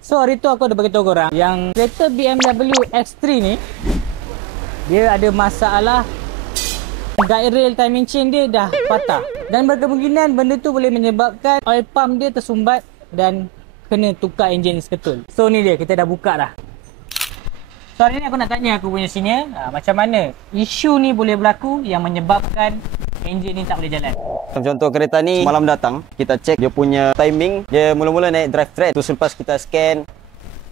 So hari tu aku ada beritahu korang yang kereta BMW X3 ni dia ada masalah guide rail timing chain dia dah patah. Dan berkemungkinan benda tu boleh menyebabkan oil pump dia tersumbat dan kena tukar enjin seketul. So ni dia, kita dah buka dah. So hari ni aku nak tanya aku punya senior, macam mana isu ni boleh berlaku yang menyebabkan enjin ni tak boleh jalan. Contoh kereta ni malam datang, kita cek dia punya timing. Dia mula-mula naik drive track. Tu selepas kita scan,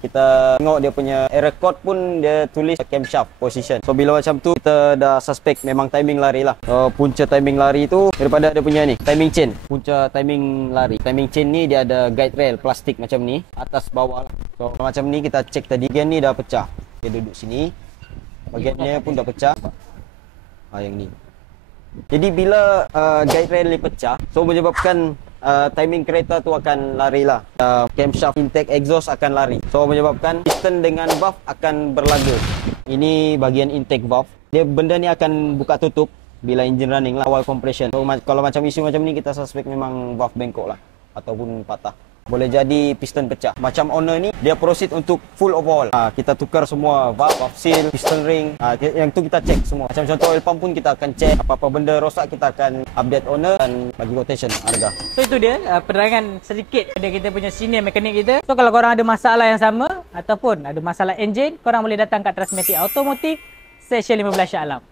kita tengok dia punya error code pun dia tulis camshaft position. So bila macam tu kita dah suspect memang timing lari lah. So punca timing lari tu daripada dia punya ni timing chain. Punca timing lari. Timing chain ni dia ada guide rail plastik macam ni, atas bawah lah. So macam ni kita cek tadi, bahagian ni dah pecah. Dia duduk sini, bahagiannya pun dah pecah. Yang ni. Jadi bila guide rail ni pecah, so menyebabkan timing kereta tu akan lari lah. Camshaft intake exhaust akan lari. So menyebabkan piston dengan valve akan berlaga. Ini bahagian intake valve. Dia benda ni akan buka tutup bila engine running lah, awal compression. So kalau macam isu macam ni, kita suspect memang valve bengkok lah ataupun patah. Boleh jadi piston pecah. Macam owner ni, dia proceed untuk full overhaul. Kita tukar semua valve seal, piston ring. Yang tu kita cek semua. Macam contoh oil pump pun kita akan cek. Apa-apa benda rosak kita akan update owner dan bagi quotation harga. So itu dia penerangan sedikit dari kita punya senior mekanik kita. So kalau korang ada masalah yang sama ataupun ada masalah enjin, korang boleh datang kat Transmatic Automotive Session 15 Shah Alam.